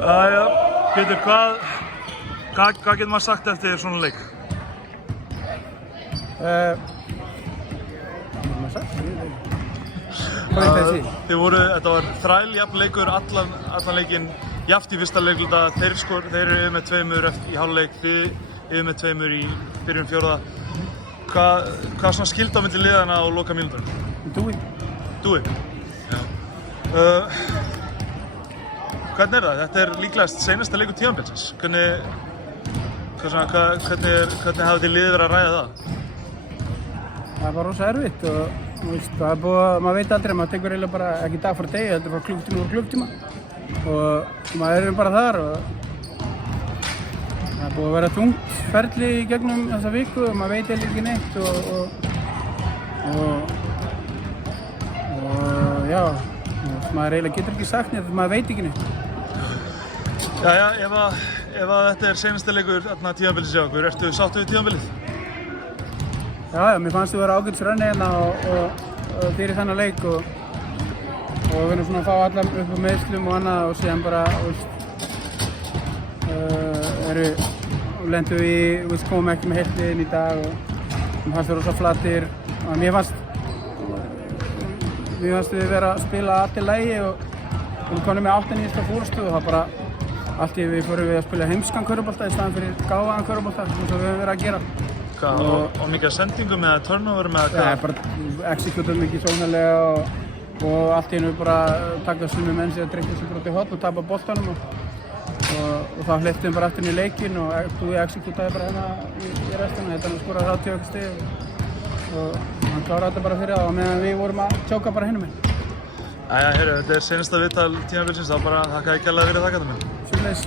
Jæja, Pétur, hvað getur maður sagt eftir svona leik? Þetta var þræljafn leikur allan leikinn, jafnt í fyrsta leikluta, þeir eru með 2 í hálfleik, þið eru með 2 í byrjun fjórða. Hvað svona skildi á milli liðanna á loka mínútunum? Dúi? Já. Hvernig það? Þetta líklegast seinasta leikur tímabilsins. Hvernig hafið þið liðið verið að ræða það? Það var rosa erfitt og maður veit aldrei, maður tekur eiginlega bara ekki dag frá degi, heldur frá klukkutíma úr klukkutíma og maður bara þar og það búið að vera þungt ferli í gegnum þessa viku og maður veit eiginlega ekki neitt og já, maður eiginlega getur ekki sagt neitt, maður veit ekki neitt. Jæja, ef þetta seinasti leikur tímabilið hjá okkur, ertu sáttur við tímabilið? Já, mér fannst við vera ágætis rönni hérna og fyrir þennan leik og við erum svona að fá allar upp á meiðslum og annað og síðan bara, lendum við, komum ekki með heilt inn í dag og mér fannst við rosa flatir og mér fannst við vera að spila allt í lagi og við komum með 8-9 fórstu og það bara allt í við fórum við að spila heimskan körfubolta í staðan fyrir gáfaðan körfubolta eins og við höfum verið að gera. Og mikið sendingum eða turnoverum eða hvað? Bara executum mikið sóknarlega og allt í einu bara taka sumir menn sig að dreifta sig brot í horn og tapa boltanum og þá hleyptum við bara aftur inn í leikinn og Dúi executaði bara hérna í restina. Þetta skoraði 30 stig og hann kláraði þetta bara fyrir það og meðan við vorum að tjóka bara hinum inn. Jæja, heyrðu, þetta seinasta viðtal tímabilsins, þá bara þakka ég kærlega fyrir það, Katrín. Sömuleiðis.